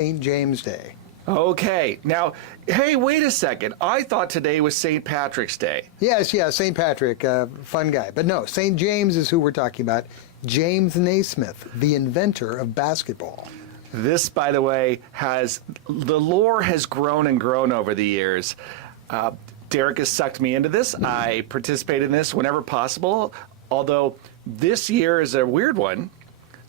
St. James Day. Okay. Now, hey, wait a second. I thought today was St. Patrick's Day. Yes, St. Patrick, fun guy. But no, St. James is who we're talking about. James Naismith, the inventor of basketball. This, by the way, the lore has grown and grown over the years. Derek has sucked me into this. I participate in this whenever possible, although this year is a weird one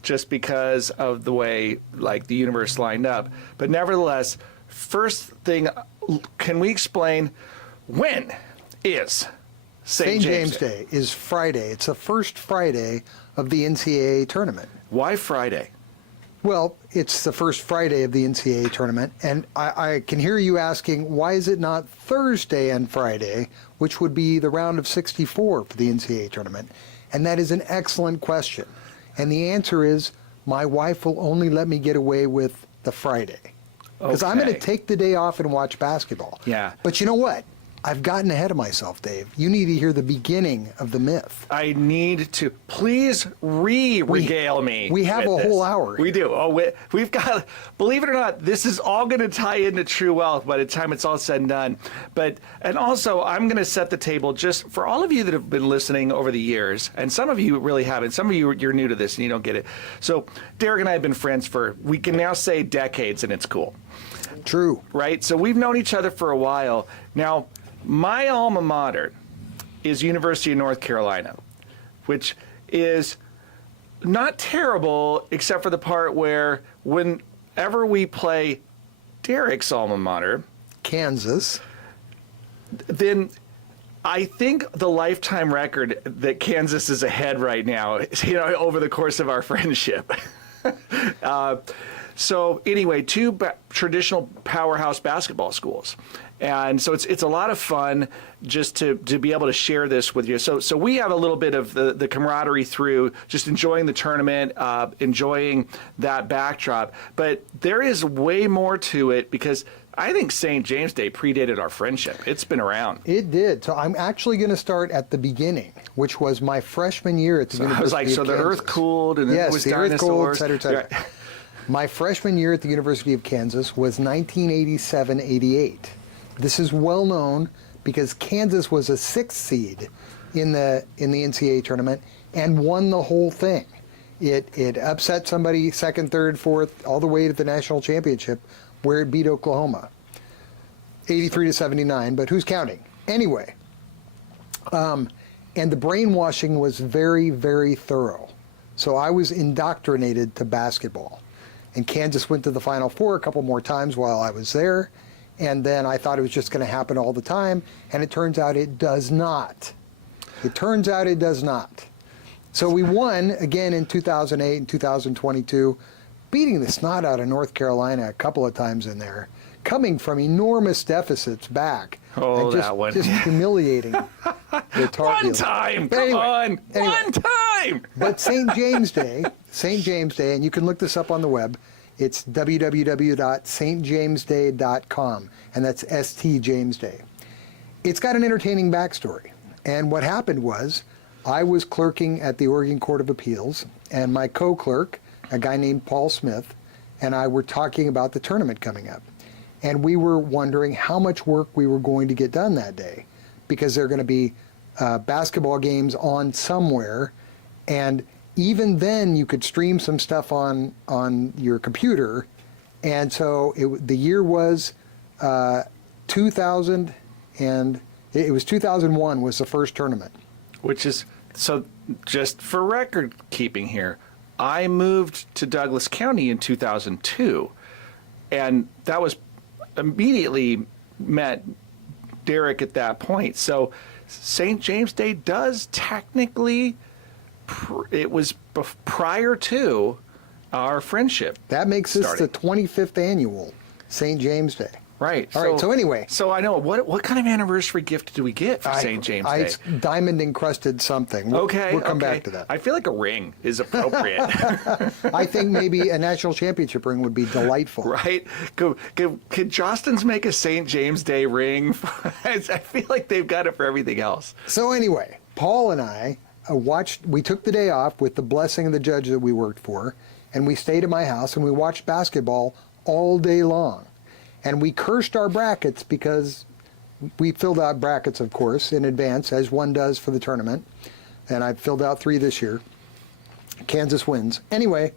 just because of the way the universe lined up. But nevertheless, first thing, can we explain when is St. James Day is Friday. It's the first Friday of the NCAA tournament. Why Friday? Well, it's the first Friday of the NCAA tournament, and I can hear you asking, why is it not Thursday and Friday, which would be the round of 64 for the NCAA tournament? And that is an excellent question. And the answer is, my wife will only let me get away with the Friday. Because I'm going to take the day off and watch basketball. Yeah. But you know what? I've gotten ahead of myself, Dave. You need to hear the beginning of the myth. I need to. Please regale me. We have a whole hour. We do. Oh, we've got, believe it or not, this is all going to tie into True Wealth by the time it's all said and done. And also, I'm going to set the table just for all of you that have been listening over the years, and some of you really haven't. Some of you, you're new to this and you don't get it. So Derek and I have been friends for, we can now say decades, and it's cool. True. Right? So we've known each other for a while. Now, my alma mater is University of North Carolina, which is not terrible except for the part where whenever we play Derek's alma mater, Kansas, then I think the lifetime record that Kansas is ahead right now, over the course of our friendship. So anyway, two traditional powerhouse basketball schools. And so it's a lot of fun just to be able to share this with you. So we have a little bit of the camaraderie through just enjoying the tournament, enjoying that backdrop. But there is way more to it because I think St. James Day predated our friendship. It's been around. It did. So I'm actually going to start at the beginning, which was my freshman year at the University of Kansas. I was like, so the earth cooled and yes, it was the dinosaurs. earth cooled, et cetera, et cetera. Yeah. My freshman year at the University of Kansas was 1987-88. This is well known because Kansas was a 6th seed in the NCAA tournament and won the whole thing. It upset somebody 2nd, 3rd, 4th, all the way to the national championship where it beat Oklahoma, 83-79. But who's counting? Anyway, and the brainwashing was very, very thorough. So I was indoctrinated to basketball. And Kansas went to the Final Four a couple more times while I was there. And then I thought it was just going to happen all the time. And it turns out it does not. It turns out it does not. So we won again in 2008 and 2022, beating the snot out of North Carolina a couple of times in there, coming from enormous deficits back. Oh, and just, that one. Just humiliating the Tar One Heels. time, But come on, anyway. one time. But St. James Day, and you can look this up on the web. It's www.stjamesday.com, and that's St. James Day. It's got an entertaining backstory. And what happened was, I was clerking at the Oregon Court of Appeals, and my co-clerk, a guy named Paul Smith, and I were talking about the tournament coming up. And we were wondering how much work we were going to get done that day, because there are going to be basketball games on somewhere, and even then you could stream some stuff on your computer. And so the year was 2000, and it was 2001 was the first tournament. Which is, so just for record keeping here, I moved to Douglas County in 2002, and that was immediately met Derek at that point. So St. James Day does technically, it was prior to our friendship. That makes this starting. the 25th annual St. James Day. Right. All right, so anyway. So I know, what kind of anniversary gift do we get for St. James Day? It's diamond encrusted something. We'll come back to that. I feel like a ring is appropriate. I think maybe a national championship ring would be delightful. Right? Could Jostens make a St. James Day ring? I feel like they've got it for everything else. So anyway, Paul and I we took the day off with the blessing of the judge that we worked for, and we stayed at my house and we watched basketball all day long. And we cursed our brackets because we filled out brackets, of course, in advance, as one does for the tournament. And I filled out 3 this year. Kansas wins. Anyway,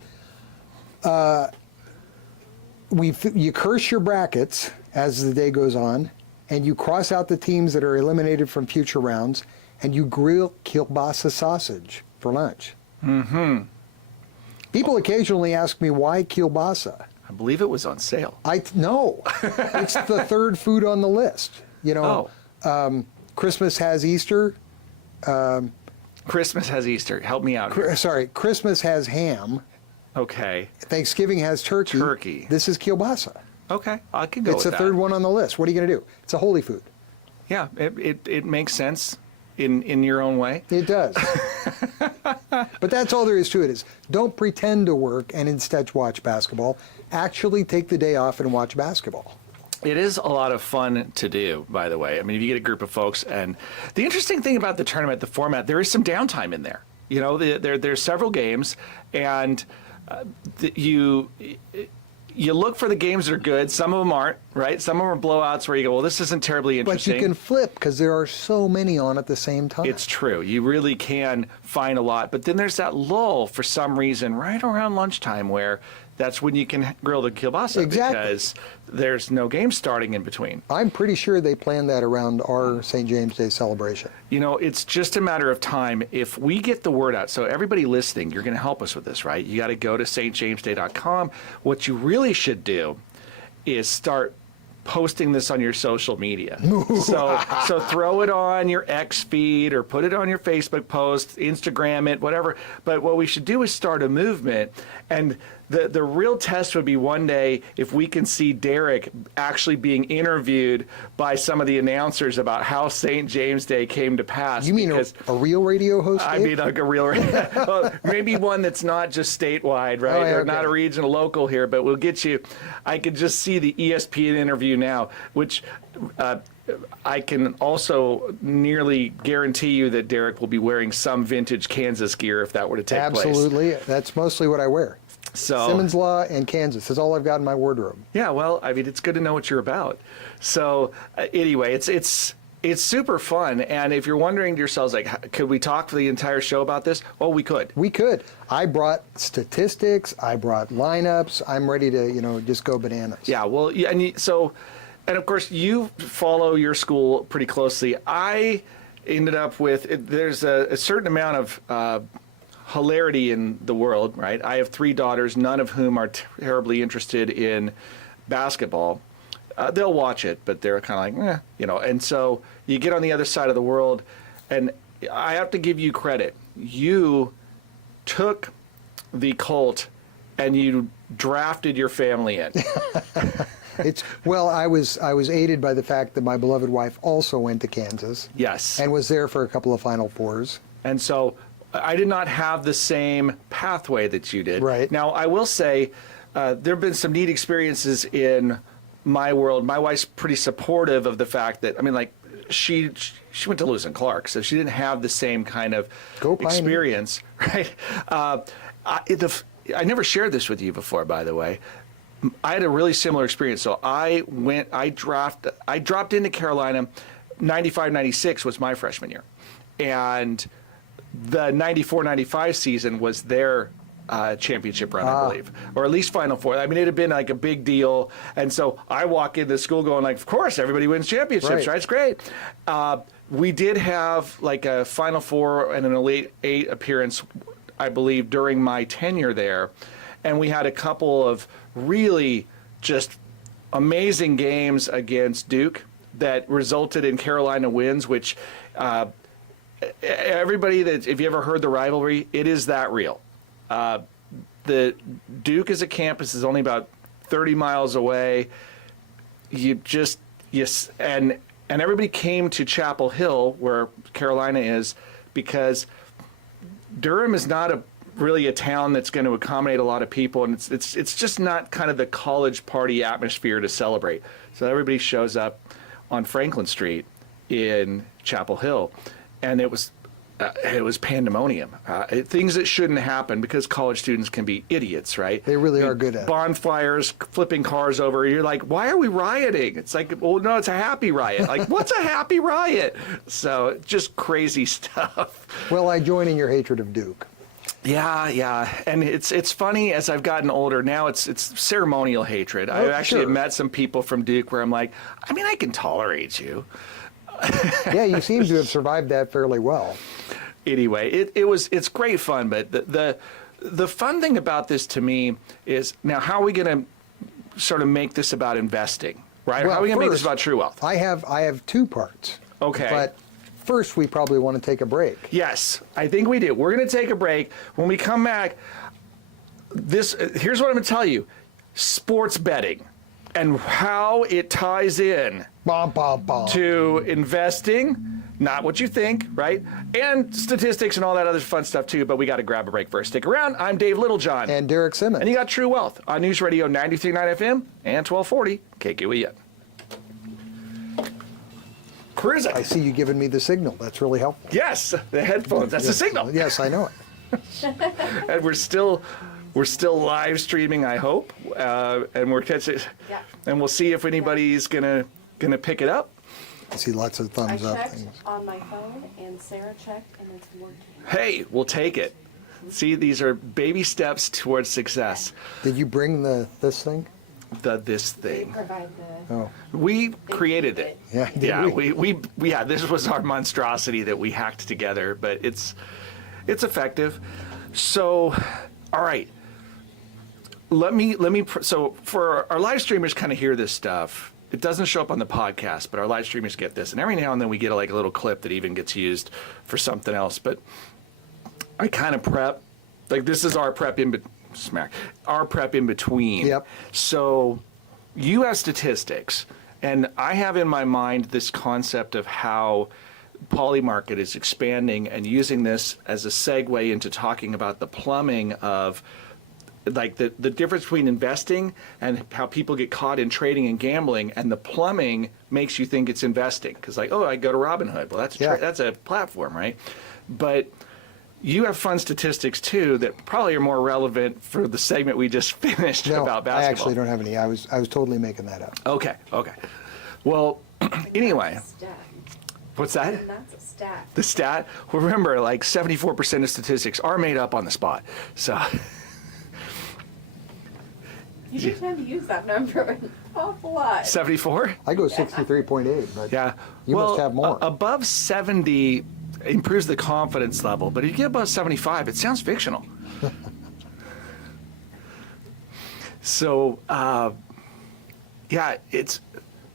you curse your brackets as the day goes on, and you cross out the teams that are eliminated from future rounds, and you grill kielbasa sausage for lunch. Mm-hmm. People occasionally ask me why kielbasa. I believe it was on sale. No, it's the third food on the list. You know, Christmas has Easter. Christmas has Easter. Help me out here. Sorry, Christmas has ham. Okay. Thanksgiving has turkey. Turkey. This is kielbasa. Okay, I can go with It's that. the third one on the list. What are you going to do? It's a holy food. Yeah, it makes sense in your own way. It does. But that's all there is to it, is don't pretend to work and instead watch basketball. Actually take the day off and watch basketball. It is a lot of fun to do, by the way. I mean, if you get a group of folks, and the interesting thing about the tournament, the format, there is some downtime in there. You know, there's several games, and you look for the games that are good. Some of them aren't, right? Some of them are blowouts where you go, well, this isn't terribly But interesting. you can flip because there are so many on at the same time. It's true. You really can find a lot. But then there's that lull for some reason right around lunchtime where that's when you can grill the kielbasa. Exactly. Because there's no game starting in between. I'm pretty sure they planned that around our St. James Day celebration. You know, it's just a matter of time. If we get the word out, so everybody listening, you're going to help us with this, right? You got to go to stjamesday.com. What you really should do is start posting this on your social media. So throw it on your X feed or put it on your Facebook post, Instagram it, whatever. But what we should do is start a movement. And the real test would be one day if we can see Derek actually being interviewed by some of the announcers about how St. James Day came to pass. You mean a real radio host? I Dave? mean, like a real, well, maybe one that's not just statewide, right? Oh, yeah, Or not okay. a regional local here, but we'll get you. I could just see the ESPN interview now, which I can also nearly guarantee you that Derek will be wearing some vintage Kansas gear if that were to take place. Absolutely. That's mostly what I wear. So Simmons Law and Kansas is all I've got in my wardrobe. yeah, well, I mean, it's good to know what you're about. So anyway, it's super fun. And if you're wondering to yourselves, like, could we talk for the entire show about this? Well, we could. We could. I brought statistics. I brought lineups. I'm ready to, just go bananas. Yeah, well, yeah, and of course, you follow your school pretty closely. I ended up with, there's a certain amount of hilarity in the world, right? I have 3 daughters, none of whom are terribly interested in basketball. They'll watch it, but they're kind of like, And so you get on the other side of the world, and I have to give you credit. You took the cult and you drafted your family in. I was aided by the fact that my beloved wife also went to Kansas. Yes. And was there for a couple of Final Fours. And so I did not have the same pathway that you did. Right. Now, I will say there have been some neat experiences in my world. My wife's pretty supportive of the fact that, she went to Lewis and Clark, so she didn't have the same kind of Go Pioneer. experience, right? I never shared this with you before, by the way. I had a really similar experience. So I dropped into Carolina. 95-96 was my freshman year. And the 94-95 season was their championship run, I believe, or at least Final Four. I mean, it had been like a big deal. And so I walk into school going like, of course, everybody wins championships, right? It's great. We did have like a Final Four and an Elite Eight appearance, I believe, during my tenure there. And we had a couple of really just amazing games against Duke that resulted in Carolina wins, which everybody that, if you ever heard the rivalry, it is that real. The Duke as a campus is only about 30 miles away. And everybody came to Chapel Hill, where Carolina is, because Durham is not really a town that's going to accommodate a lot of people, and it's just not kind of the college party atmosphere to celebrate. So everybody shows up on Franklin Street in Chapel Hill, and it was it was pandemonium. Things that shouldn't happen because college students can be idiots, right? They really are good at it. Bonfires, flipping cars over. You're like, why are we rioting? It's like, well, no, it's a happy riot. Like, what's a happy riot? So just crazy stuff. Well, I join in your hatred of Duke. Yeah, and it's funny as I've gotten older. Now it's ceremonial hatred. I've actually sure. met some people from Duke where I'm like, I mean, I can tolerate you. Yeah, you seem to have survived that fairly well. Anyway, it's great fun, but the fun thing about this to me is now how are we going to sort of make this about investing, right? Well, how are we going to make this first, about true wealth? I have two parts. Okay. But first, we probably want to take a break. Yes, I think we do. We're going to take a break. When we come back, here's what I'm going to tell you: sports betting and how it ties in Bom, bom, bom. to investing, not what you think, right? And statistics and all that other fun stuff too, but we got to grab a break first. Stick around. I'm Dave Littlejohn. And Derek Simmons. And you got True Wealth on News Radio 93.9 FM and 1240 KQEN. Cruising. I see you giving me the signal. That's really helpful. Yes, the headphones. That's the signal. Yes, I know it. And we're still live streaming, I hope, and we're catching. Yeah. And we'll see if anybody's gonna pick it up. I see lots of I thumbs up. checked Things. on my phone, and Sarah checked, and it's working. Hey, we'll take it. See, these are baby steps towards success. Did you bring this thing? This They thing. provide the. Oh, We created it. yeah. did Yeah, we? yeah. This was our monstrosity that we hacked together, but it's effective. So, all right. So for our live streamers, kind of hear this stuff. It doesn't show up on the podcast, but our live streamers get this, and every now and then we get a little clip that even gets used for something else. But I kind of prep, like this is our prep our prep in between. Yep. So you have statistics, and I have in my mind this concept of how Polymarket is expanding and using this as a segue into talking about the plumbing of like the difference between investing and how people get caught in trading and gambling, and the plumbing makes you think it's investing because like, oh, I go to Robinhood. Well, that's a platform, right? But you have fun statistics too that probably are more relevant for the segment we just finished No, about basketball. I actually don't have any. I was totally making that up. Okay. Well, anyway, That's a stat. what's that? And that's a stat. The stat? Well, remember, like 74% of statistics are made up on the spot. So You do tend to use that number an awful lot. 74? I go 63.8, but Yeah. you well, must have more. Above 70 improves the confidence level, but if you get above 75, it sounds fictional. So, yeah, it's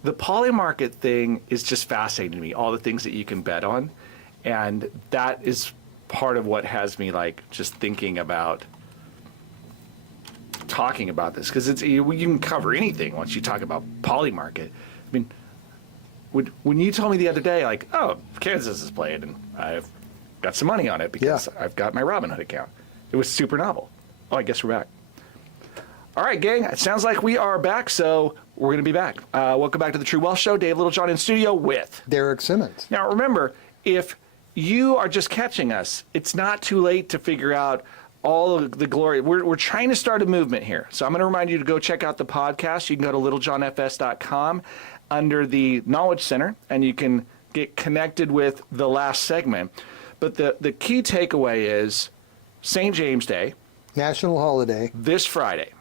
the Polymarket thing is just fascinating to me. All the things that you can bet on, and that is part of what has me like just thinking about talking about this because it's you can cover anything once you talk about Polymarket. I mean, when you told me the other day, like, oh, Kansas is playing, and I've got some money on it because I've got my Robinhood account. It was super novel. Oh, I guess we're back. All right, gang, it sounds like we are back, so we're going to be back. Welcome back to the True Wealth Show. Dave Littlejohn in studio with Derek Simmons. Now, remember, if you are just catching us, it's not too late to figure out all of the glory. We're trying to start a movement here. So I'm going to remind you to go check out the podcast. You can go to littlejohnfs.com under the Knowledge Center, and you can get connected with the last segment. But the key takeaway is St. James Day, National holiday. this Friday.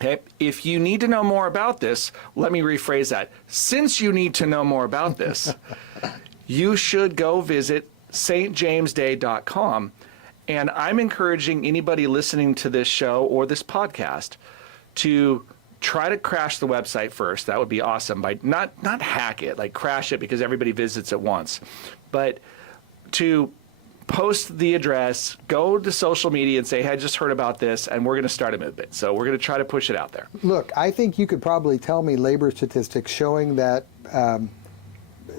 Okay, if you need to know more about this, let me rephrase that. Since you need to know more about this, you should go visit stjamesday.com. And I'm encouraging anybody listening to this show or this podcast to try to crash the website first. That would be awesome. By not hack it, like crash it because everybody visits at once, but to post the address, go to social media and say, hey, I just heard about this, and we're going to start a movement. So we're going to try to push it out there. Look, I think you could probably tell me labor statistics showing that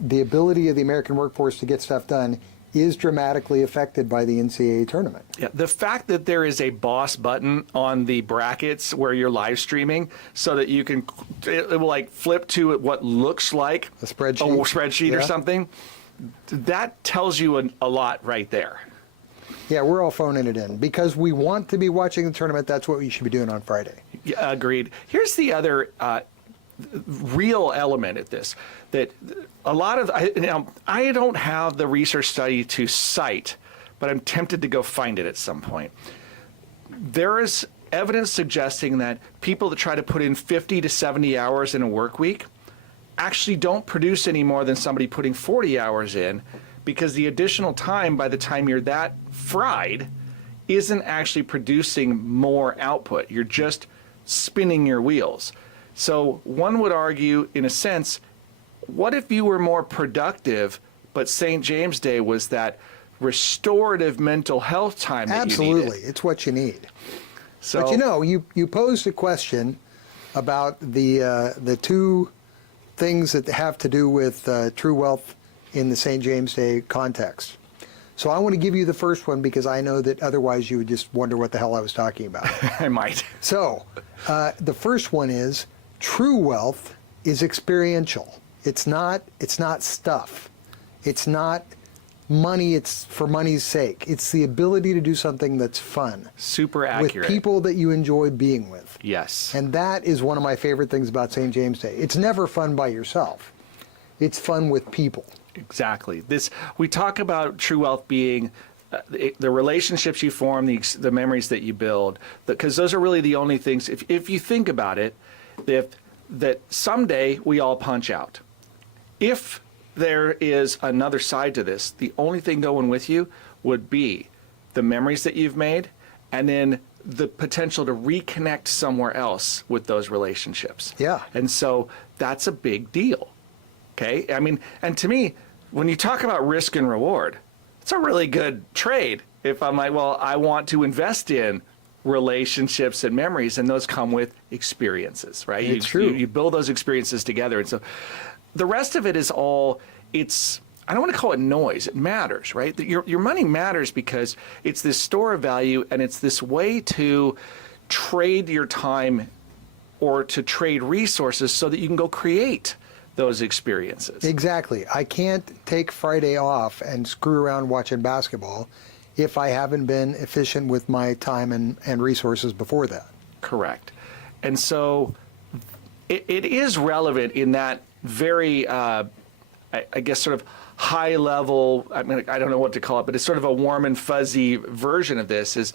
the ability of the American workforce to get stuff done is dramatically affected by the NCAA tournament. Yeah, the fact that there is a boss button on the brackets where you're live streaming so that you can, it will like flip to what looks like A spreadsheet. or Yeah. something. that tells you a lot right there. Yeah, we're all phoning it in because we want to be watching the tournament. That's what we should be doing on Friday. Yeah, agreed. Here's the other real element at this, that a lot of, I don't have the research study to cite, but I'm tempted to go find it at some point. There is evidence suggesting that people that try to put in 50 to 70 hours in a work week actually don't produce any more than somebody putting 40 hours in, because the additional time, by the time you're that fried, isn't actually producing more output. You're just spinning your wheels. So one would argue, in a sense, what if you were more productive, but St. James Day was that restorative mental health time that Absolutely, you needed? it's what you need. So, But you posed a question about the two things that have to do with true wealth in the St. James Day context. So I want to give you the first one because I know that otherwise you would just wonder what the hell I was talking about. I might. So the first one is true wealth is experiential. It's not stuff. It's not money. It's for money's sake. It's the ability to do something that's fun Super accurate. with people that you enjoy being with. Yes. And that is one of my favorite things about St. James Day. It's never fun by yourself. It's fun with people. Exactly. We talk about true wealth being the relationships you form, the memories that you build, because those are really the only things. If you think about it, that someday we all punch out. If there is another side to this, the only thing going with you would be the memories that you've made, and then the potential to reconnect somewhere else with those relationships. Yeah. And so that's a big deal. Okay. I mean, and to me, when you talk about risk and reward, it's a really good trade. If I'm like, well, I want to invest in relationships and memories, and those come with experiences, right? It's true. You build those experiences together. And so the rest of it is all, I don't want to call it noise. It matters, right? Your money matters because it's this store of value, and it's this way to trade your time or to trade resources so that you can go create those experiences. Exactly. I can't take Friday off and screw around watching basketball if I haven't been efficient with my time and resources before that. Correct. And so it is relevant in that very, I guess, sort of high level, I mean, I don't know what to call it, but it's sort of a warm and fuzzy version of this is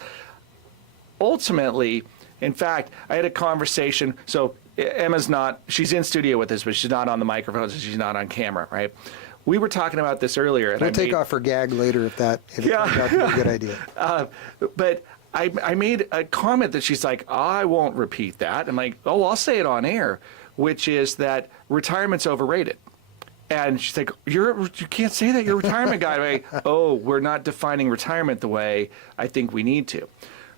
ultimately, in fact, I had a conversation, so Emma's she's in studio with us, but she's not on the microphone, so she's not on camera, right? We were talking about this earlier. And We'll take off her gag later if it turns out to be a good idea. But I made a comment that she's like, I won't repeat that. I'm like, oh, I'll say it on air, which is that retirement's overrated. And she's like, you can't say that, you're a retirement guy. I'm like, oh, we're not defining retirement the way I think we need to.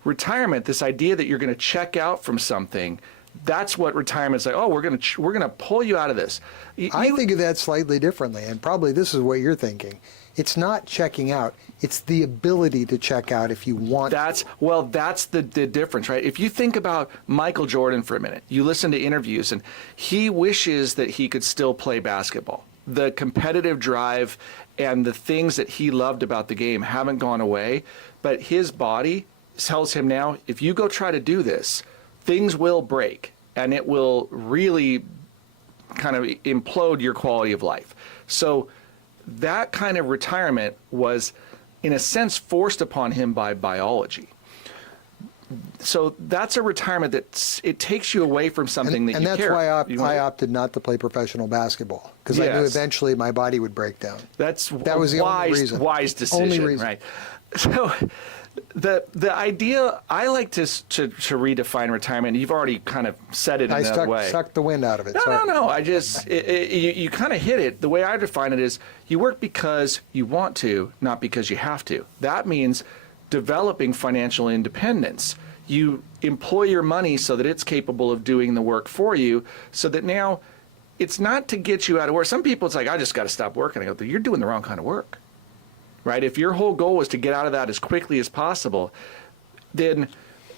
Retirement, this idea that you're going to check out from something, that's what retirement's like. Oh, we're going to pull you out of this. I think of that slightly differently, and probably this is what you're thinking. It's not checking out. It's the ability to check out if you want to. That's the difference, right? If you think about Michael Jordan for a minute, you listen to interviews, and he wishes that he could still play basketball. The competitive drive and the things that he loved about the game haven't gone away, but his body tells him now, if you go try to do this, things will break, and it will really kind of implode your quality of life. So that kind of retirement was, in a sense, forced upon him by biology. So that's a retirement that it takes you away from something that you care. And that's why I opted not to play professional basketball, because I knew eventually my body would break down. That was the only reason. Wise decision, only reason. Right? So the idea, I like to redefine retirement. You've already kind of said it in another way. I sucked the wind out of it. No. I just, you kind of hit it. The way I define it is you work because you want to, not because you have to. That means developing financial independence. You employ your money so that it's capable of doing the work for you, so that now it's not to get you out of work. Some people, it's like, I just got to stop working. I go, you're doing the wrong kind of work. Right? If your whole goal was to get out of that as quickly as possible, then,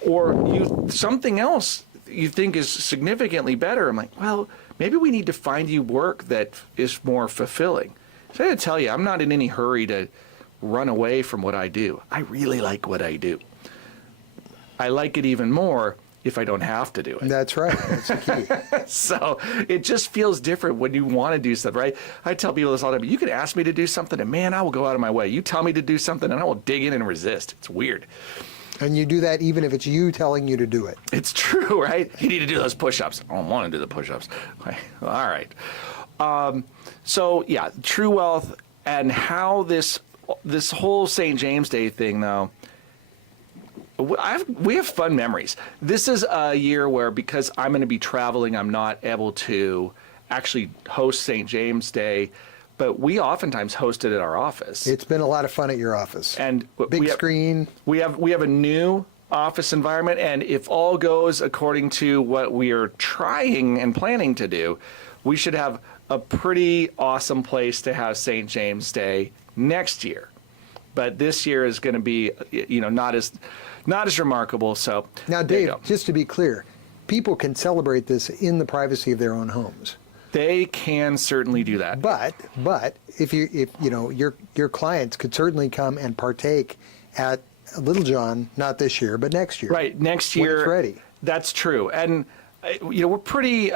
or something else you think is significantly better, I'm like, well, maybe we need to find you work that is more fulfilling. So I gotta tell you, I'm not in any hurry to run away from what I do. I really like what I do. I like it even more if I don't have to do it. That's right. That's the key. So it just feels different when you want to do stuff, right? I tell people this all the time. You can ask me to do something, and man, I will go out of my way. You tell me to do something, and I will dig in and resist. It's weird. And you do that even if it's you telling you to do it. It's true, right? You need to do those push-ups. I don't want to do the push-ups. All right. So yeah, True Wealth and how this whole St. James Day thing, though. We have fun memories. This is a year where, because I'm going to be traveling, I'm not able to actually host St. James Day, but we oftentimes host it at our office. It's been a lot of fun at your office. And big screen. We have a new office environment, and if all goes according to what we are trying and planning to do, we should have a pretty awesome place to have St. James Day next year. But this year is going to be, not as remarkable. So Now, there you Dave, go. just to be clear, people can celebrate this in the privacy of their own homes. They can certainly do that. But if your clients could certainly come and partake at Little John, not this year, but next year. Right, next when year. it's ready. That's true. And we're pretty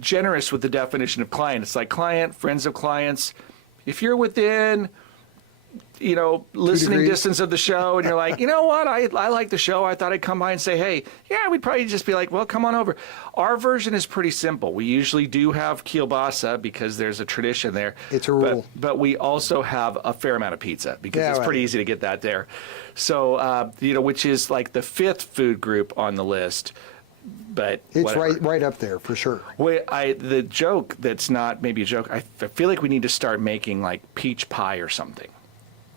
generous with the definition of client. It's like client, friends of clients. If you're within, listening degrees. distance of the show, and you're like, you know what, I like the show. I thought I'd come by and say, hey, yeah, we'd probably just be like, well, come on over. Our version is pretty simple. We usually do have kielbasa because there's a tradition there. It's a rule. But we also have a fair amount of pizza because Yeah, it's pretty right. easy to get that there. So, which is like the 5th food group on the list. But It's whatever. right up there for sure. The joke that's not maybe a joke, I feel like we need to start making like peach pie or something.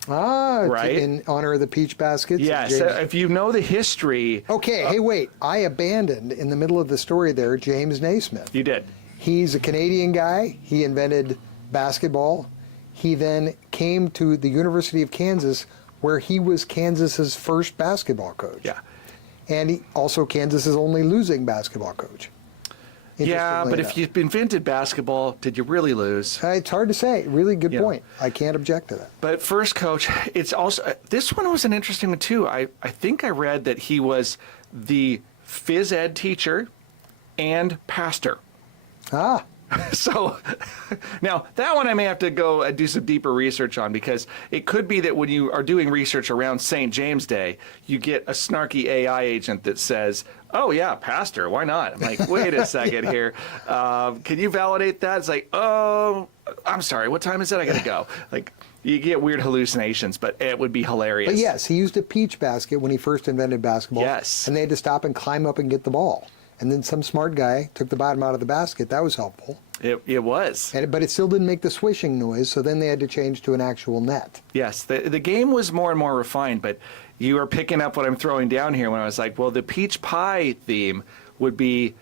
Right? In honor of the peach baskets. Yes, James- if you know the history. Okay, hey, wait. I abandoned in the middle of the story there James Naismith. You did. He's a Canadian guy. He invented basketball. He then came to the University of Kansas, where he was Kansas's first basketball coach. Yeah. And he also Kansas's only losing basketball coach. Yeah, Interestingly but enough. if you invented basketball, did you really lose? It's hard to say. Really good Yeah. point. I can't object to that. But first coach, it's also, this one was an interesting one too. I think I read that he was the phys ed teacher and pastor. Ah, So now that one I may have to go and do some deeper research on, because it could be that when you are doing research around St. James Day, you get a snarky AI agent that says, oh yeah, pastor, why not? I'm like, wait a second here. Can you validate that? It's like, oh, I'm sorry, what time is it? I gotta go. Like, you get weird hallucinations, but it would be hilarious. but yes, he used a peach basket when he first invented basketball. Yes. And they had to stop and climb up and get the ball. And then some smart guy took the bottom out of the basket. That was helpful. It was. But it still didn't make the swishing noise, so then they had to change to an actual net. Yes, the game was more and more refined, but you are picking up what I'm throwing down here when I was like, well, the peach pie theme would be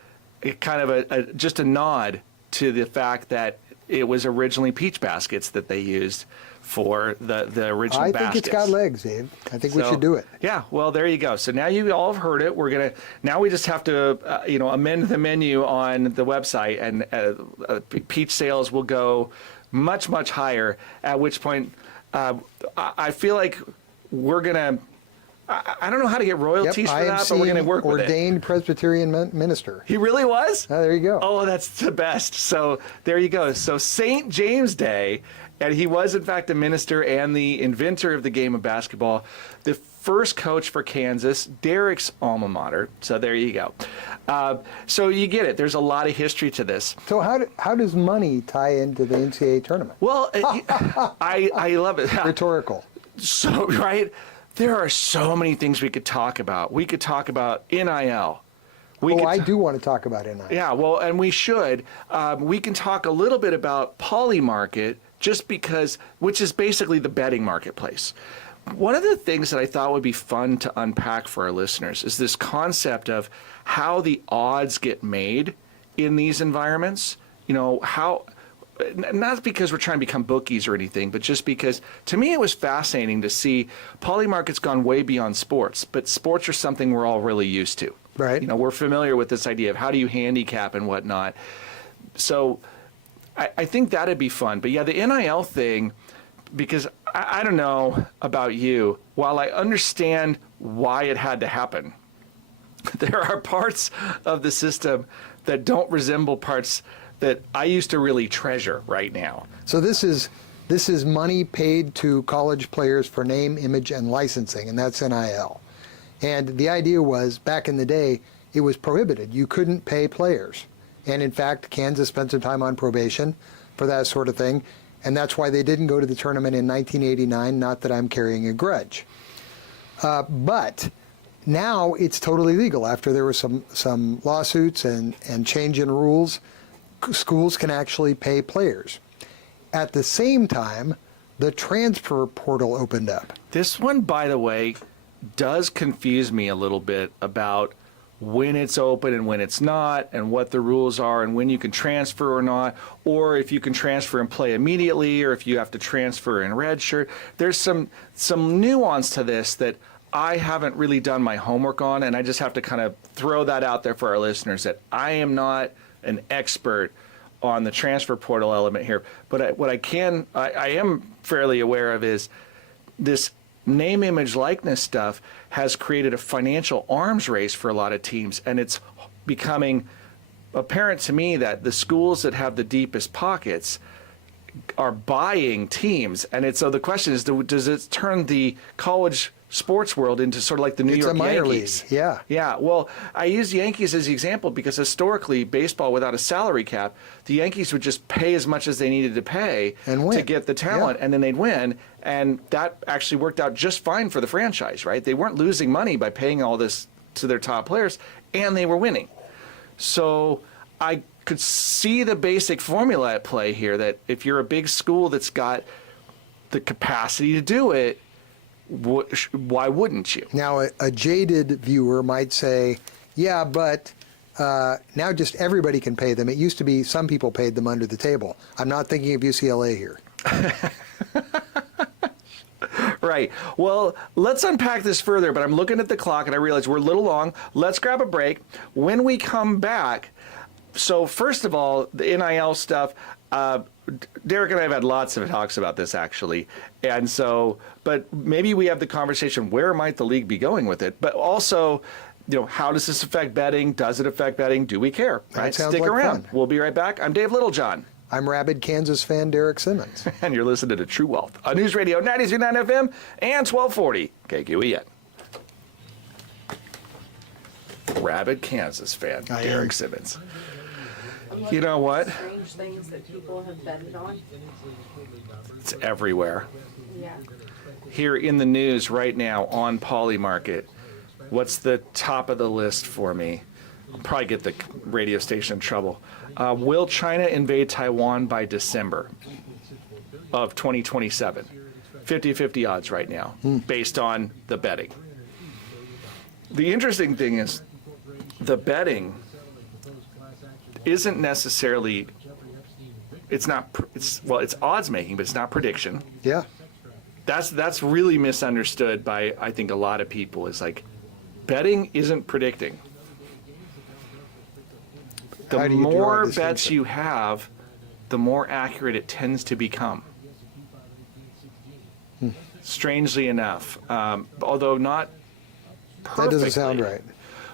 kind of just a nod to the fact that it was originally peach baskets that they used for the original I baskets. think it's got legs, Dave. I think we So, should do it. Yeah, well, there you go. So now you all have heard it. Now we just have to, amend the menu on the website, and peach sales will go much, much higher, at which point I feel like we're going to, I don't know how to get royalties for that, but we're going to work with it. ordained Presbyterian minister. He really was? Oh, there you go. Oh, that's the best. So there you go. So St. James Day, and he was in fact a minister and the inventor of the game of basketball, the first coach for Kansas, Derek's alma mater. So there you go. So you get it. There's a lot of history to this. So how does money tie into the NCAA tournament? Well, I love it. Rhetorical. So, right? There are so many things we could talk about. We could talk about NIL. I do want to talk about NIL. Yeah, well, and we should. We can talk a little bit about Polymarket, just because, which is basically the betting marketplace. One of the things that I thought would be fun to unpack for our listeners is this concept of how the odds get made in these environments. How, not because we're trying to become bookies or anything, but just because to me it was fascinating to see Polymarket's gone way beyond sports, but sports are something we're all really used to. Right. We're familiar with this idea of how do you handicap and whatnot. So I think that'd be fun. But yeah, the NIL thing, because I don't know about you, while I understand why it had to happen, there are parts of the system that don't resemble parts that I used to really treasure right now. So this is money paid to college players for name, image, and licensing, and that's NIL. And the idea was, back in the day, it was prohibited. You couldn't pay players. And in fact, Kansas spent some time on probation for that sort of thing. And that's why they didn't go to the tournament in 1989, not that I'm carrying a grudge. But now it's totally legal. After there were some lawsuits and change in rules, schools can actually pay players. At the same time, the transfer portal opened up. This one, by the way, does confuse me a little bit about when it's open and when it's not, and what the rules are, and when you can transfer or not, or if you can transfer and play immediately, or if you have to transfer in redshirt. There's some nuance to this that I haven't really done my homework on, and I just have to kind of throw that out there for our listeners that I am not an expert on the transfer portal element here. But what I am fairly aware of is this name, image, likeness stuff has created a financial arms race for a lot of teams, and it's becoming apparent to me that the schools that have the deepest pockets are buying teams. And so the question is, does it turn the college sports world into sort of like the New York minor Yankees? league, yeah. Yeah, well, I use the Yankees as the example because historically, baseball without a salary cap, the Yankees would just pay as much as they needed to pay And win. to get the talent, Yeah. and then they'd win. And that actually worked out just fine for the franchise, right? They weren't losing money by paying all this to their top players, and they were winning. So I could see the basic formula at play here, that if you're a big school that's got the capacity to do it, why wouldn't you? Now, a jaded viewer might say, yeah, but now just everybody can pay them. It used to be some people paid them under the table. I'm not thinking of UCLA here. Right. Well, let's unpack this further, but I'm looking at the clock and I realize we're a little long. Let's grab a break. When we come back, so first of all, the NIL stuff, Derek and I have had lots of talks about this actually. And so, but maybe we have the conversation, where might the league be going with it? But also, how does this affect betting? Does it affect betting? Do we care? Right? sounds Stick like around. fun. We'll be right back. I'm Dave Littlejohn. I'm rabid Kansas fan Derek Simmons. And you're listening to True Wealth on News Radio 93.9 FM and 1240 KQEN. Rabid Kansas fan, I Derek am. Simmons. I'm You looking know at what? Strange things that people have betted on. It's everywhere. Yeah. Here in the news right now on Polymarket, what's the top of the list for me? I'll probably get the radio station in trouble. Will China invade Taiwan by December of 2027? 50-50 odds right now, based on the betting. The interesting thing is, the betting isn't necessarily, it's odds making, but it's not prediction. Yeah. That's really misunderstood by, I think, a lot of people. Is like, betting isn't predicting. The How do you draw a more bets distinction? you have, the more accurate it tends to become. Strangely enough, although not perfectly. That doesn't sound right.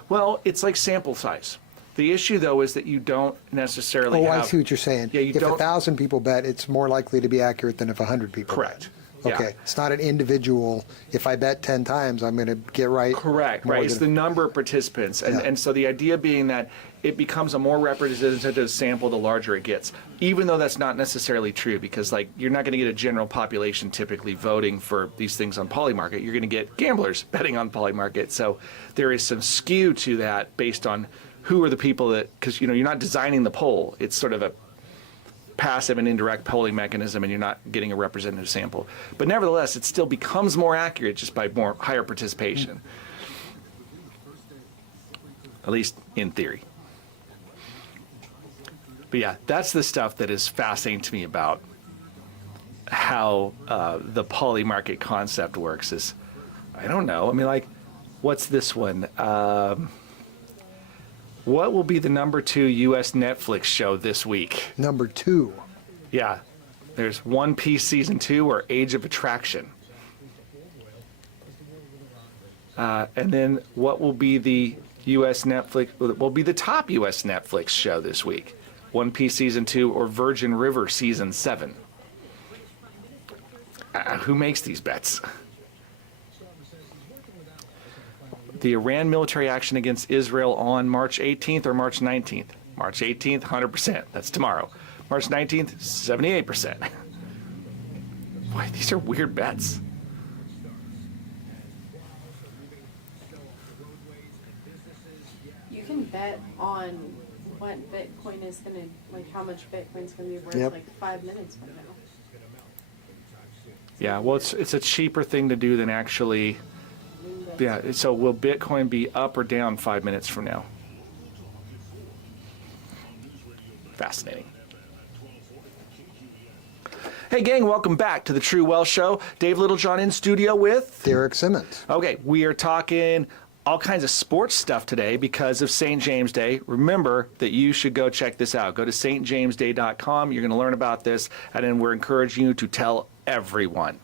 Well, it's like sample size. The issue, though, is that you don't necessarily Oh, have... I see what you're saying. Yeah, you if don't... 1,000 people bet, it's more likely to be accurate than if 100 people Correct. bet. Yeah. Okay. It's not an individual, if I bet 10 times, I'm going to get right. Correct, more right. It's the than- number of participants. And, Yeah. and so the idea being that it becomes a more representative sample the larger it gets, even though that's not necessarily true, because like you're not going to get a general population typically voting for these things on Polymarket. You're going to get gamblers betting on Polymarket. So there is some skew to that based on who are the people that, because you're not designing the poll. It's sort of a passive and indirect polling mechanism, and you're not getting a representative sample. But nevertheless, it still becomes more accurate just by higher participation. At least in theory. But yeah, that's the stuff that is fascinating to me about how the Polymarket concept works. Is, I don't know. I mean, like, what's this one? What will be the #2 U.S. Netflix show this week? Number 2. Yeah. There's One Piece Season 2 or Age of Attraction. And then what will be the will be the top U.S. Netflix show this week? One Piece Season 2 or Virgin River Season 7? Who makes these bets? The Iran military action against Israel on March 18th or March 19th? March 18th, 100%. That's tomorrow. March 19th, 78%. Boy, these are weird bets. You can bet on what Bitcoin is going to, like how much Bitcoin's going to be worth Yep. like 5 minutes from now. Yeah, well, it's a cheaper thing to do than actually. Yeah, so will Bitcoin be up or down 5 minutes from now? Fascinating. Hey, gang, welcome back to the True Wealth Show. Dave Littlejohn in studio with. Derek Simmons. Okay, we are talking all kinds of sports stuff today because of St. James Day. Remember that you should go check this out. Go to stjamesday.com. You're going to learn about this, and then we're encouraging you to tell everyone.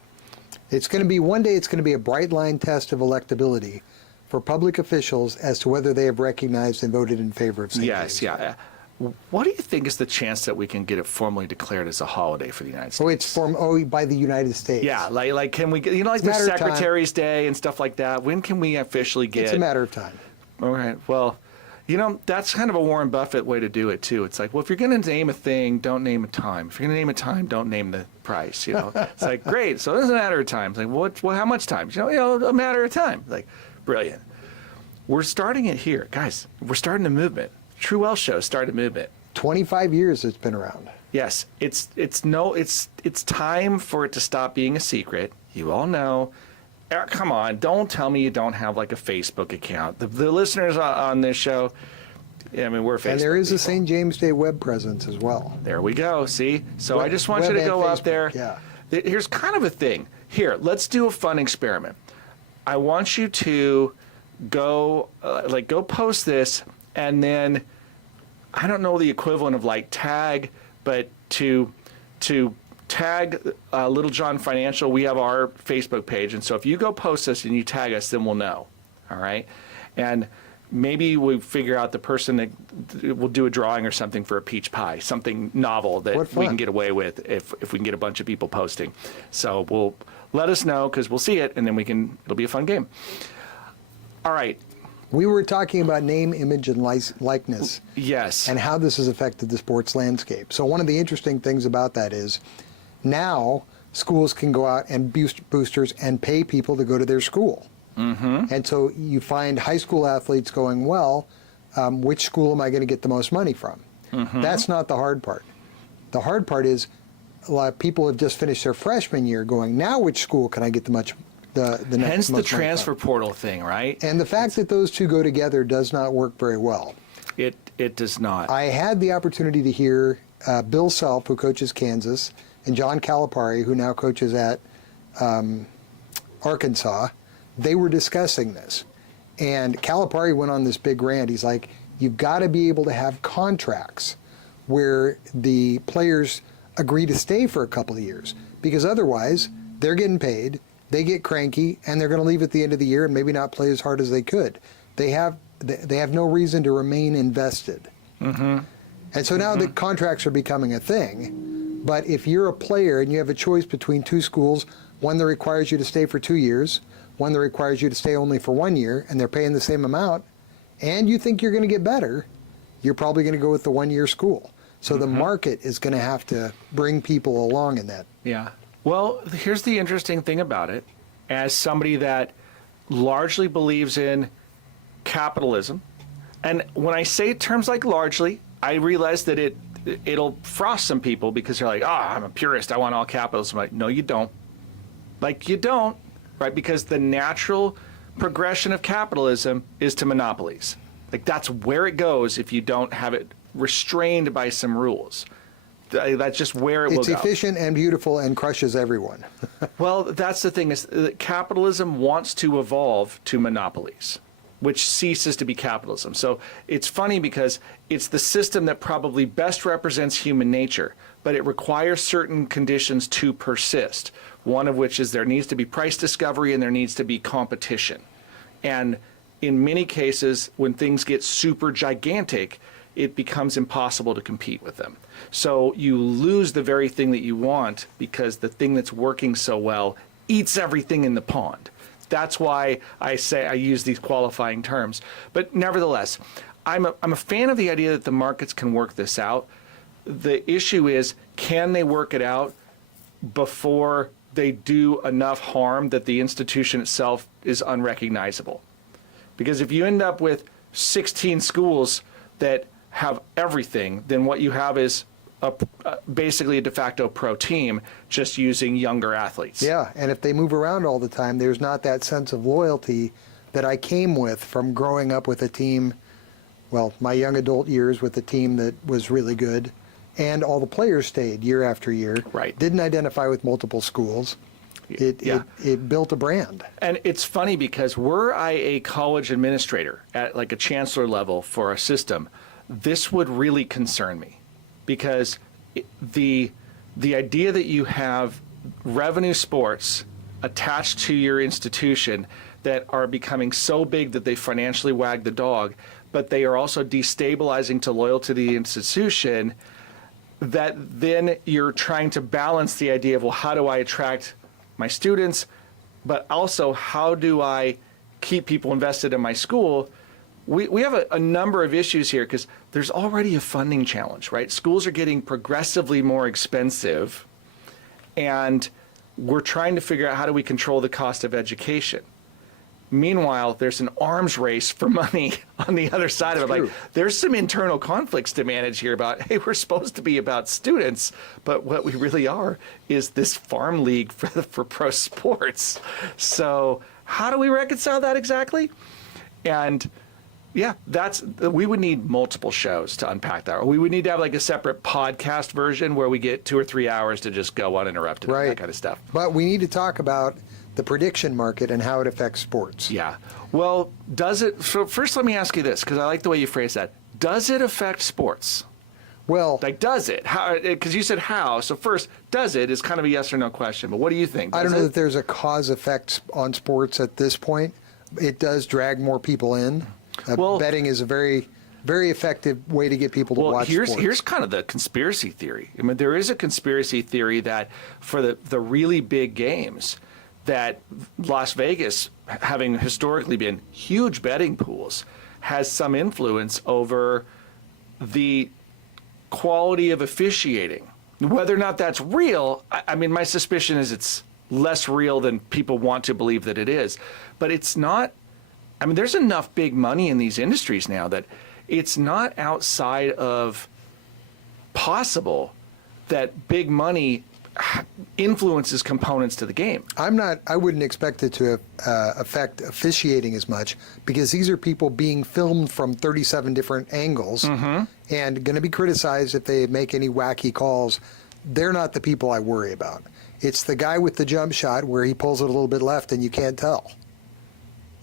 It's going to be one day. It's going to be a bright line test of electability for public officials as to whether they have recognized and voted in favor of St. Yes, James. yeah. What do you think is the chance that we can get it formally declared as a holiday for the United States? Oh, it's by the United States. Yeah, like can we get, like It's a the matter of time. Secretary's Day and stuff like that? When can we officially get? It's a matter of time. All right. Well, that's kind of a Warren Buffett way to do it too. It's like, well, if you're going to name a thing, don't name a time. If you're going to name a time, don't name the price. It's like, great. So it doesn't matter of time. It's like, well, how much time? A matter of time. Like, brilliant. We're starting it here, guys. We're starting a movement. True Wealth Show started a movement. 25 years it's been around. Yes, it's time for it to stop being a secret. You all know. Come on, don't tell me you don't have like a Facebook account. The listeners on this show, I mean, we're Facebook. And there is a people. St. James Day web presence as well. There we go. See? So I Web- just want you web to and go out Facebook, there. yeah. Here's kind of a thing. Here, let's do a fun experiment. I want you to go post this, and then I don't know the equivalent of like tag, but to tag Little John Financial. We have our Facebook page, and so if you go post this and you tag us, then we'll know. All right, and maybe we figure out the person that will do a drawing or something for a peach pie, something novel that What we can fun. get away with if we can get a bunch of people posting. So we'll let us know because we'll see it, and then it'll be a fun game. All right. We were talking about name, image, and likeness Yes. and how this has affected the sports landscape. So one of the interesting things about that is now schools can go out and boosters and pay people to go to their school. Mm-hmm. And so you find high school athletes going, well, which school am I going to get the most money from? Mm-hmm. That's not the hard part. The hard part is a lot of people have just finished their freshman year going, now which school can I get the next Hence the money transfer from? portal thing, right? And the fact that those two go together does not work very well. It does not. I had the opportunity to hear Bill Self, who coaches Kansas, and John Calipari, who now coaches at Arkansas. They were discussing this. And Calipari went on this big rant. He's like, you've got to be able to have contracts where the players agree to stay for a couple of years, because otherwise they're getting paid, they get cranky, and they're going to leave at the end of the year and maybe not play as hard as they could. They have no reason to remain invested. Mm-hmm. And so now the contracts are becoming a thing. But if you're a player and you have a choice between two schools, one that requires you to stay for 2 years, one that requires you to stay only for 1 year, and they're paying the same amount, and you think you're going to get better, you're probably going to go with the 1 year school. So the market is going to have to bring people along in that. Yeah. Well, here's the interesting thing about it. As somebody that largely believes in capitalism, and when I say terms like largely, I realize that it'll frost some people because they're like, I'm a purist, I want all capitalism. Like, no, you don't. Like, you don't, right? Because the natural progression of capitalism is to monopolies. Like, that's where it goes if you don't have it restrained by some rules. That's just where it will It's go. efficient and beautiful and crushes everyone. Well, that's the thing is that capitalism wants to evolve to monopolies. which ceases to be capitalism. So it's funny because it's the system that probably best represents human nature, but it requires certain conditions to persist. One of which is there needs to be price discovery and there needs to be competition. And in many cases, when things get super gigantic, it becomes impossible to compete with them. So you lose the very thing that you want because the thing that's working so well eats everything in the pond. That's why I say I use these qualifying terms. But nevertheless, I'm a fan of the idea that the markets can work this out. The issue is, can they work it out before they do enough harm that the institution itself is unrecognizable? Because if you end up with 16 schools that have everything, then what you have is basically a de facto pro team just using younger athletes. Yeah, and if they move around all the time, there's not that sense of loyalty that I came with from growing up with a team, well, my young adult years with a team that was really good, and all the players stayed year after year. Right. Didn't identify with multiple schools. It built a brand. And it's funny because were I a college administrator at like a chancellor level for a system, this would really concern me, because the idea that you have revenue sports attached to your institution that are becoming so big that they financially wag the dog, but they are also destabilizing to loyalty to the institution, that then you're trying to balance the idea of, well, how do I attract my students, but also how do I keep people invested in my school? We have a number of issues here because there's already a funding challenge, right? Schools are getting progressively more expensive, and we're trying to figure out how do we control the cost of education. Meanwhile, there's an arms race for money on the other side of it. True. Like, there's some internal conflicts to manage here about, hey, we're supposed to be about students, but what we really are is this farm league for pro sports. So how do we reconcile that exactly? And yeah, we would need multiple shows to unpack that. Or we would need to have like a separate podcast version where we get 2 or 3 hours to just go uninterrupted and that kind of stuff. But we need to talk about the prediction market and how it affects sports. Yeah. Well, does it? So first, let me ask you this, because I like the way you phrase that. Does it affect sports? Well, Like, does it? How? Because you said how. So first, does it is kind of a yes or no question. But what do you think? I don't know Does that there's a cause effect on sports at this point. It does drag more people in. Well, betting is a very, very effective way to get people to watch sports. Here's kind of the conspiracy theory. I mean, there is a conspiracy theory that for the really big games, that Las Vegas, having historically been huge betting pools, has some influence over the quality of officiating. Whether or not that's real, I mean, my suspicion is it's less real than people want to believe that it is. But it's not, I mean, there's enough big money in these industries now that it's not outside of possible that big money influences components to the game. I wouldn't expect it to affect officiating as much, because these are people being filmed from 37 different angles and going to be criticized if they make any wacky calls. They're not the people I worry about. It's the guy with the jump shot where he pulls it a little bit left and you can't tell.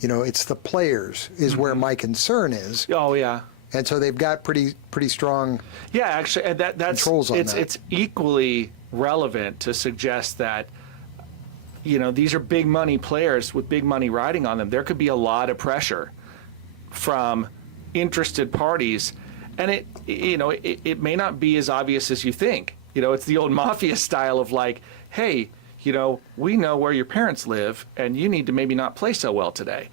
You know, it's the players is where my concern is. Oh, yeah. And so they've got pretty strong Yeah, actually, and that's controls on that. It's equally relevant to suggest that, you know, these are big money players with big money riding on them. There could be a lot of pressure from interested parties, and it may not be as obvious as you think. You know, it's the old mafia style of like, hey, you know, we know where your parents live, and you need to maybe not play so well today.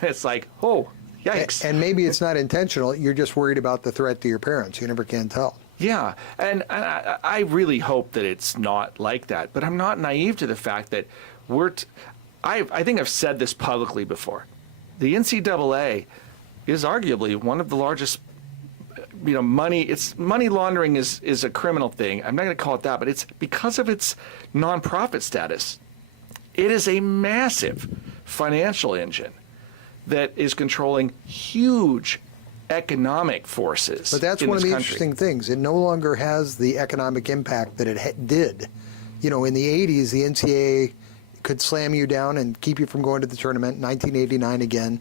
It's like, oh, yikes. And maybe it's not intentional. You're just worried about the threat to your parents. You never can tell. Yeah, and I really hope that it's not like that. But I'm not naive to the fact that I think I've said this publicly before. The NCAA is arguably one of the largest, you know, money laundering is a criminal thing. I'm not going to call it that, but it's because of its nonprofit status. It is a massive financial engine that is controlling huge economic forces. But that's in one of this the country. interesting things. It no longer has the economic impact that it did. You know, in the 80s, the NCAA could slam you down and keep you from going to the tournament. 1989 again.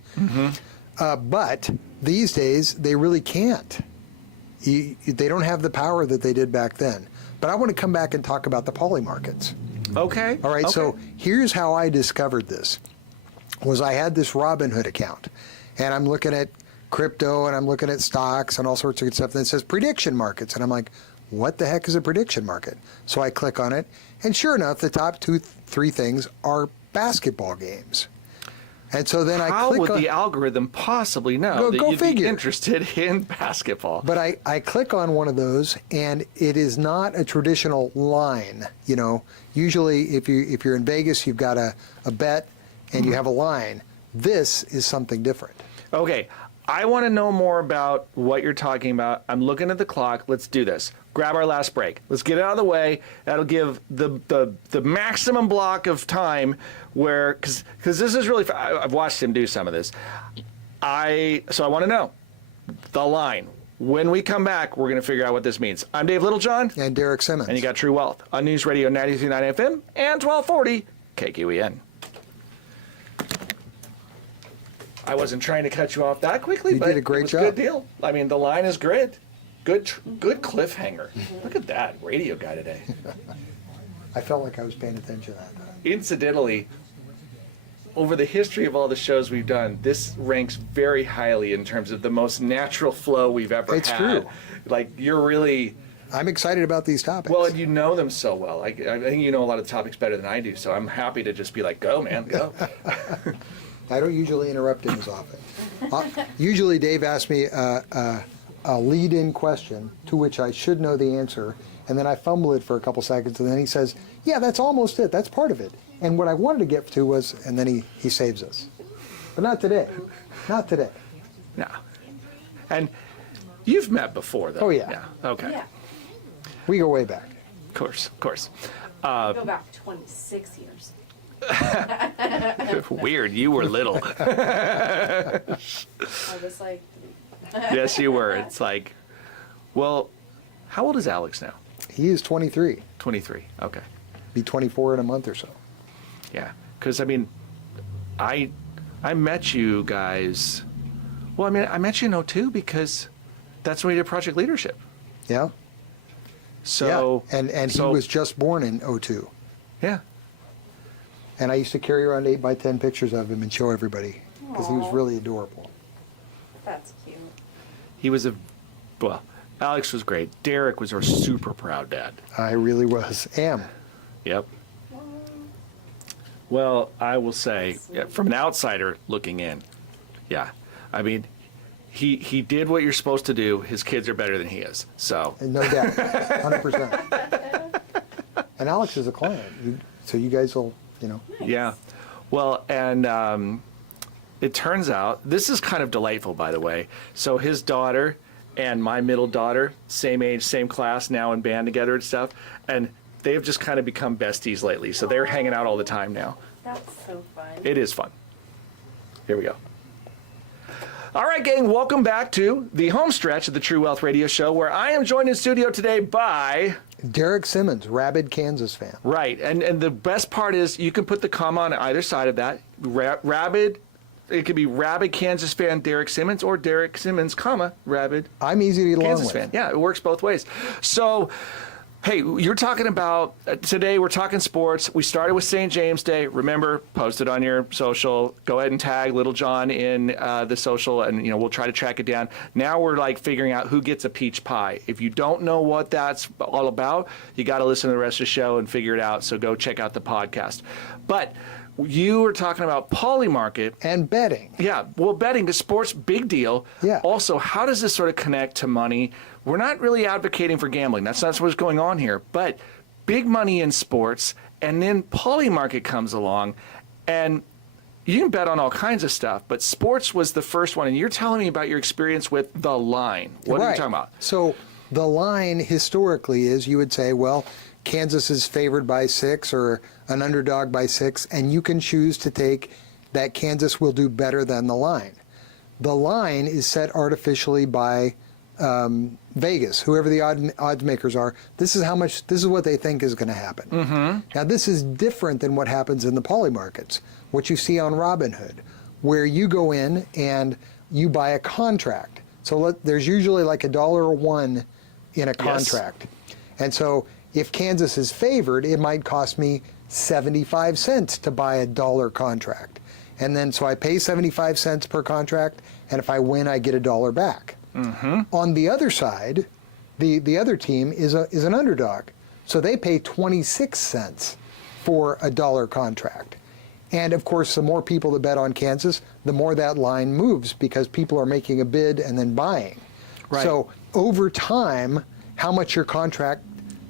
But these days, they really can't. They don't have the power that they did back then. But I want to come back and talk about the poly markets. Okay. All right, okay. so here's how I discovered this. Was I had this Robinhood account, and I'm looking at crypto, and I'm looking at stocks and all sorts of good stuff, and it says prediction markets, and I'm like, what the heck is a prediction market? So I click on it, and sure enough, the top 2-3 things are basketball games. And so then I How click would on, the algorithm possibly know that Go you'd figure. be interested in basketball? but I click on one of those, and it is not a traditional line. You know, usually if you're in Vegas, you've got a bet and you have a line. This is something different. Okay, I want to know more about what you're talking about. I'm looking at the clock. Let's do this. Grab our last break. Let's get it out of the way. That'll give the maximum block of time where, because this is really, I've watched him do some of this. So I want to know the line. When we come back, we're going to figure out what this means. I'm Dave Littlejohn, And Derek Simmons. and you got True Wealth on News Radio 93.9 FM and 1240 KQEN. I wasn't trying to cut you off that quickly, You but did a great it was job. a good deal. I mean, the line is good. Good cliffhanger. Look at that radio guy today. I felt like I was paying attention to that. Incidentally, over the history of all the shows we've done, this ranks very highly in terms of the most natural flow we've ever It's had. true. Like, you're really, I'm excited about these topics. well, and you know them so well. I think you know a lot of the topics better than I do, so I'm happy to just be like, go, man, go. I don't usually interrupt him as often. Usually Dave asks me a lead-in question to which I should know the answer, and then I fumble it for a couple seconds, and then he says, yeah, that's almost it. That's part of it. And what I wanted to get to was, and then he saves us. But not today. Not today. No. And you've met before, though. Oh, yeah. Yeah. Okay. Yeah, We go way back. Of course. Of course. go back 26 years. Weird. You were little. I was like, Yes, you were. It's like, well, how old is Alex now? He is 23. 23. Okay. Be 24 in a month or so. Yeah. Because, I mean, I met you guys. Well, I mean, I met you in 02 because that's when we did Project Leadership. Yeah? So. yeah. And he so- was just born in '02. Yeah. And I used to carry around 8x10 pictures of him and show everybody because he was Aw. really adorable. that's cute. He was well, Alex was great. Derek was our super proud dad. I really was. Am. Yep. Well, I will say, yeah, from an outsider looking in, yeah, I mean, he did what you're supposed to do. His kids are better than he is. So And no doubt. 100%. And Alex is a client. So you guys will, you know. yeah, well, and it turns out this is kind of delightful, by the way. So his daughter and my middle daughter, same age, same class, now in band together and stuff, and they've just kind of become besties lately. So they're hanging out all the time now. That's so fun. It is fun. Here we go. All right, gang, welcome back to the home stretch of the True Wealth Radio Show, where I am joined in studio today by, Derek Simmons, rabid Kansas fan. right, and the best part is you can put the comma on either side of that. Rabid, it could be rabid Kansas fan Derek Simmons or Derek Simmons, comma, rabid I'm easy to get along Kansas with. fan. Yeah, it works both ways. So, hey, you're talking about today. We're talking sports. We started with St. James Day. Remember, post it on your social. Go ahead and tag Little John in the social, and we'll try to track it down. Now we're like figuring out who gets a peach pie. If you don't know what that's all about, you got to listen to the rest of the show and figure it out. So go check out the podcast. But you were talking about Polymarket. And betting. Yeah, well, betting, the sports, big deal. Yeah. Also, how does this sort of connect to money? We're not really advocating for gambling. That's not what's going on here. But big money in sports, and then Polymarket comes along, and you can bet on all kinds of stuff. But sports was the first one, and you're telling me about your experience with The Line. What are you talking about? So the line historically is you would say, well, Kansas is favored by 6 or an underdog by 6, and you can choose to take that Kansas will do better than the line. The line is set artificially by Vegas, whoever the odds makers are. This is what they think is going to happen. Mm-hmm. Now, this is different than what happens in the poly markets, what you see on Robinhood, where you go in and you buy a contract. So there's usually like $1.01 in a contract. And so if Kansas is favored, it might cost me 75 cents to buy a $1 contract. And then so I pay 75 cents per contract, and if I win, I get $1 back. On the other side, the other team is an underdog. So they pay 26 cents for a $1 contract. And of course, the more people that bet on Kansas, the more that line moves because people are making a bid and then buying. Right. So over time, how much your contract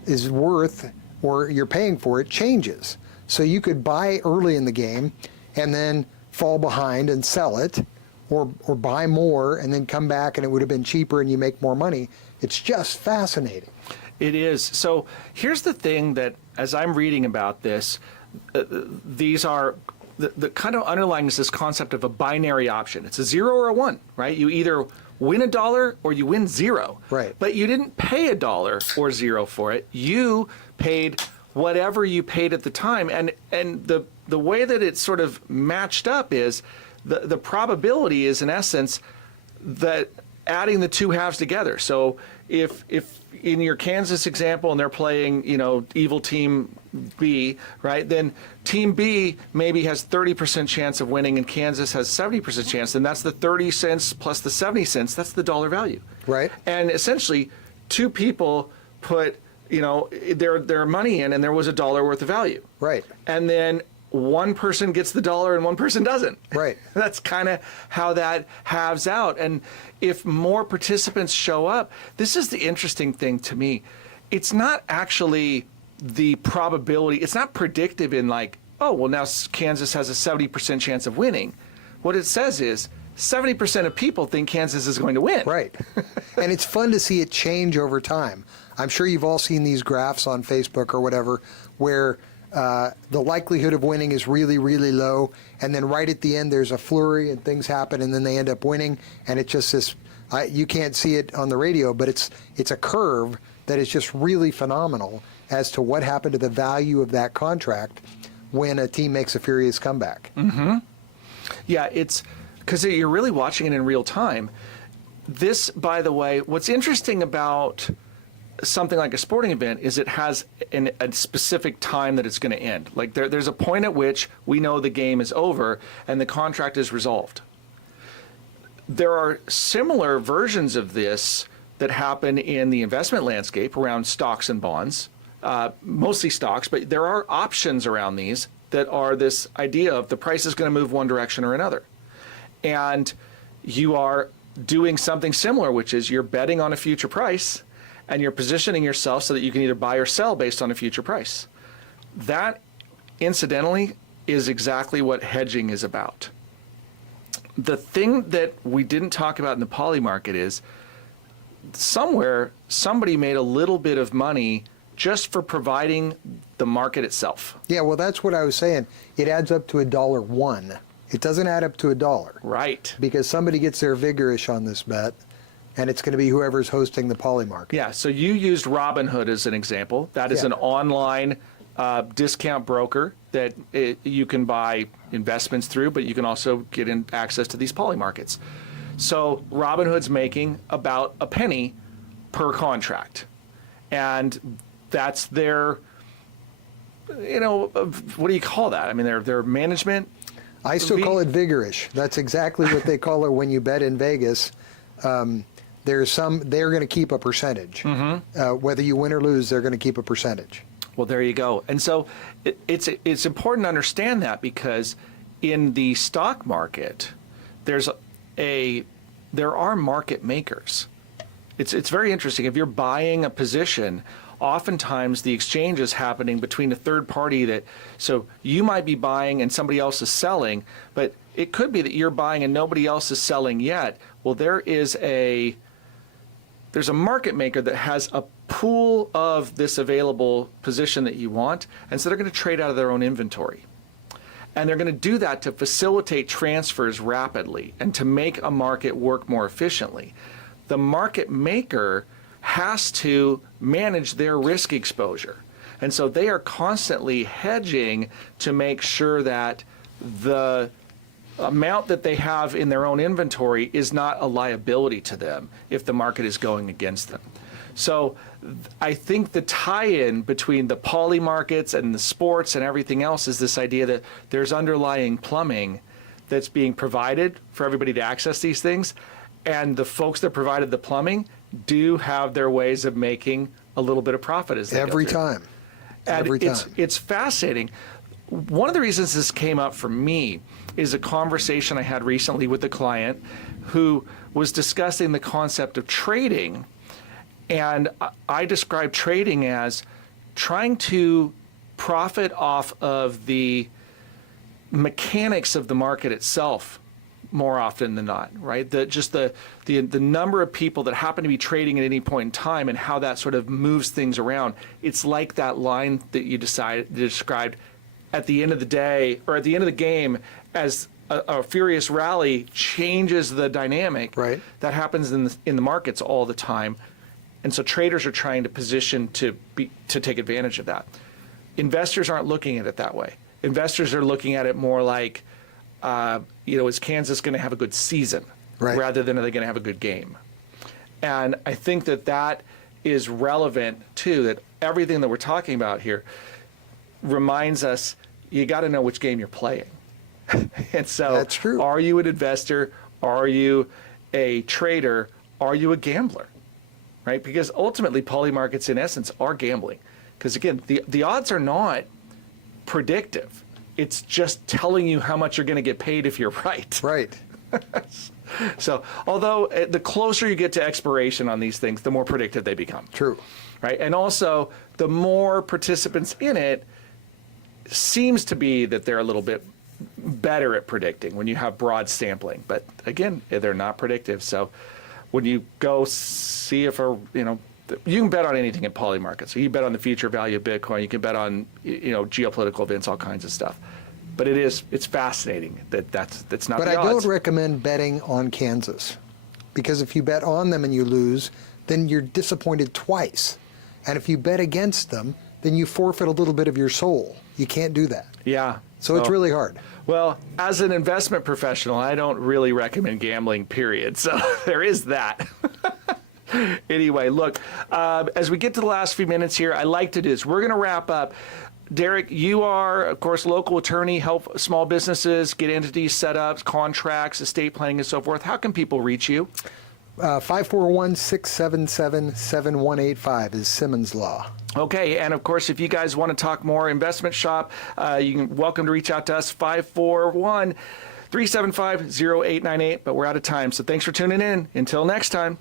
is worth or you're paying for it changes. So you could buy early in the game and then fall behind and sell it, or buy more and then come back and it would have been cheaper and you make more money. It's just fascinating. It is. So here's the thing that, as I'm reading about this, these are the kind of underlying is this concept of a binary option. It's a 0 or a 1, right? You either win $1 or you win 0. Right. But you didn't pay $1 or 0 for it. You paid whatever you paid at the time. And the way that it's sort of matched up is the probability is, in essence, that adding the two halves together. So if in your Kansas example and they're playing, evil team B, right, then team B maybe has 30% chance of winning and Kansas has 70% chance, then that's the 30 cents plus the 70 cents, that's the dollar value. Right. And essentially two people put, their money in and there was $1 worth of value. Right. And then one person gets the $1 and one person doesn't. Right. That's kind of how that halves out. And if more participants show up, this is the interesting thing to me. It's not actually the probability. It's not predictive in like, oh, well, now Kansas has a 70% chance of winning. What it says is 70% of people think Kansas is going to win. Right. And it's fun to see it change over time. I'm sure you've all seen these graphs on Facebook or whatever where the likelihood of winning is really, really low. And then right at the end, there's a flurry and things happen and then they end up winning. And it's just this, you can't see it on the radio, but it's a curve that is just really phenomenal as to what happened to the value of that contract when a team makes a furious comeback. Mm-hmm. Yeah, it's because you're really watching it in real time. This, by the way, what's interesting about something like a sporting event is it has a specific time that it's going to end. Like there's a point at which we know the game is over and the contract is resolved. There are similar versions of this that happen in the investment landscape around stocks and bonds, mostly stocks, but there are options around these that are this idea of the price is going to move one direction or another. And you are doing something similar, which is you're betting on a future price and you're positioning yourself so that you can either buy or sell based on a future price. That, incidentally, is exactly what hedging is about. The thing that we didn't talk about in the poly market is somewhere somebody made a little bit of money just for providing the market itself. Yeah, well, that's what I was saying. It adds up to $1.01. It doesn't add up to $1. Right. Because somebody gets their vigorish on this bet, and it's going to be whoever's hosting the poly market. Yeah, so you used Robinhood as an example. That is an online discount broker that you can buy investments through, but you can also get in access to these poly markets. So Robinhood's making about a penny per contract. And that's their, what do you call that? I mean, their management. I still call it vigorish. That's exactly what they call it when you bet in Vegas. They're going to keep a percentage. Mm-hmm. Whether you win or lose, they're going to keep a percentage. Well, there you go. And so it's important to understand that because in the stock market, there are market makers. It's very interesting. If you're buying a position, oftentimes the exchange is happening between a third party so you might be buying and somebody else is selling, but it could be that you're buying and nobody else is selling yet. Well, there's a market maker that has a pool of this available position that you want, and so they're going to trade out of their own inventory. And they're going to do that to facilitate transfers rapidly and to make a market work more efficiently. The market maker has to manage their risk exposure. And so they are constantly hedging to make sure that the amount that they have in their own inventory is not a liability to them if the market is going against them. So I think the tie-in between the poly markets and the sports and everything else is this idea that there's underlying plumbing that's being provided for everybody to access these things. And the folks that provided the plumbing do have their ways of making a little bit of profit as they go Every through. time. And Every time. it's fascinating. One of the reasons this came up for me is a conversation I had recently with a client who was discussing the concept of trading. And I described trading as trying to profit off of the mechanics of the market itself more often than not, right? The number of people that happen to be trading at any point in time and how that sort of moves things around. It's like that line that you described at the end of the day or at the end of the game as a furious rally changes the dynamic. Right. That happens in the markets all the time. And so traders are trying to position to take advantage of that. Investors aren't looking at it that way. Investors are looking at it more like, is Kansas going to have a good season, Right. rather than are they going to have a good game? And I think that is relevant too. That everything that we're talking about here reminds us you got to know which game you're playing. And so, That's true. Are you an investor? Are you a trader? Are you a gambler? Right? Because ultimately, poly markets in essence are gambling. Because again, the odds are not predictive. It's just telling you how much you're going to get paid if you're right. Right. So, although the closer you get to expiration on these things, the more predictive they become. True. Right? And also, the more participants in it seems to be that they're a little bit better at predicting when you have broad sampling. But again, they're not predictive. So, when you go see if you can bet on anything in poly markets. So you bet on the future value of Bitcoin. You can bet on geopolitical events, all kinds of stuff. But it's fascinating that's not. But the I odds. don't recommend betting on Kansas, because if you bet on them and you lose, then you're disappointed twice. And if you bet against them, then you forfeit a little bit of your soul. You can't do that. Yeah. So it's really hard. Well, as an investment professional, I don't really recommend gambling, period. So there is that. Anyway, look, as we get to the last few minutes here, I like to do this. We're going to wrap up. Derek, you are, of course, local attorney, help small businesses get entities set up, contracts, estate planning, and so forth. How can people reach you? 541-677-7185 is Simmons Law. Okay, and of course, if you guys want to talk more investment shop, you can welcome to reach out to us, 541-375-0898, but we're out of time. So thanks for tuning in. Until next time.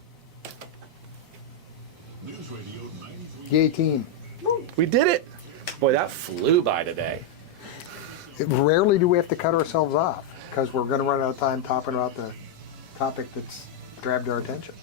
Yay, team. We did it. Boy, that flew by today. Rarely do we have to cut ourselves off, because we're going to run out of time talking about the topic that's grabbed our attention.